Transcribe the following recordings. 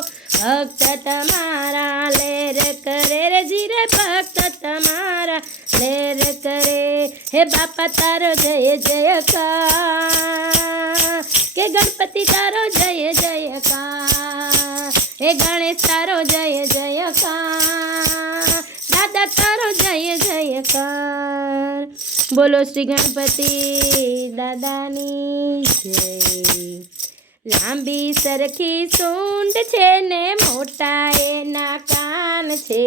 ભક્ત તમારા લેર કરે રે જીરે ભક્ત તમારા લેર કરે હે બાપા તારો જય જયકાર કે ગણપતિ તારો જય જયકાર હે ગણેશ તારો જય જયકાર દાદા તારો જય જયકાર બોલો શ્રી ગણપતિ દાદાની જય લાંબી સરખી સૂંઢ છે ને મોટા એના કાન છે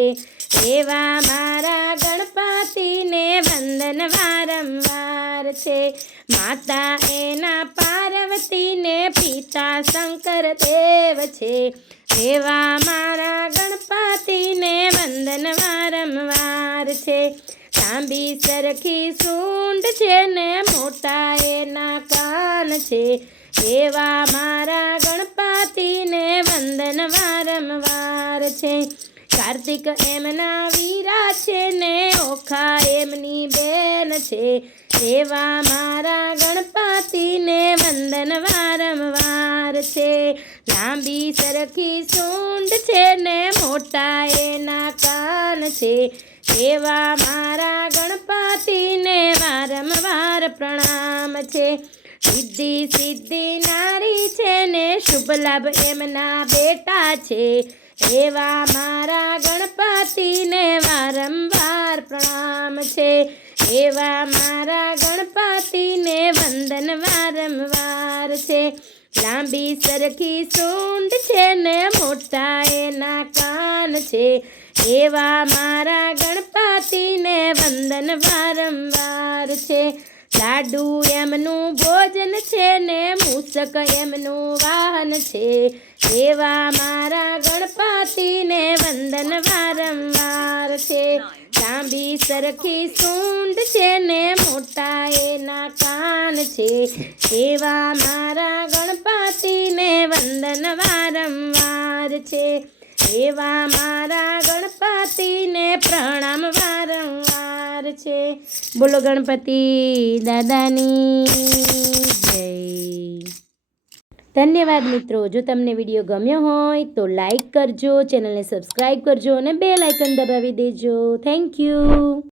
એવા મારા ગણપતિને વંદન વારંવાર છે માતા એના પાર્વતીને પિતા શંકર દેવ છે એવા મારા ગણપતિને વંદન વારંવાર છે લાંબી સરખી સૂંઢ છે ને મોટા એના કાન છે એવા મારા ગણપતિને વંદન વારંવાર છે કાર્તિક એમના વીરા છે ને ઓખા એમની બેન છે એવા મારા ગણપતિને વંદન વારંવાર છે લાંબી સરખી સૂંઢ છે ને મોટા એના કાન છે એવા મારા ગણપતિને વારંવાર પ્રણામ છે સિદ્ધિ સિદ્ધિ નારી છે ને શુભ લાભ એમના બેટા છે એવા મારા ગણપતિને વારંવાર પ્રણામ છે એવા મારા ગણપતિને વંદન વારંવાર છે લાંબી સરખી સૂંઢ છે ને મોટા એના કાન છે એવા મારા ગણપતિને વંદન વારંવાર છે લાડુ એમનું ભોજન છે ને મૂષક એમનું વાહન છે એવા મારા ગણપતિને વંદન વારંવાર છે લાંબી સરખી સૂંઢ છે ને મોટા એના કાન છે એવા મારા ગણપતિને વંદન વારંવાર છે એવા મારા ગણપતિને પ્રણામ વારંવાર છે બોલો ગણપતિ દાદાની જય ધન્યવાદ મિત્રો જો તમને વિડીયો ગમ્યો હોય તો લાઈક કરજો ચેનલને સબસ્ક્રાઈબ કરજો અને બેલ આઇકન દબાવી દેજો થેન્ક યુ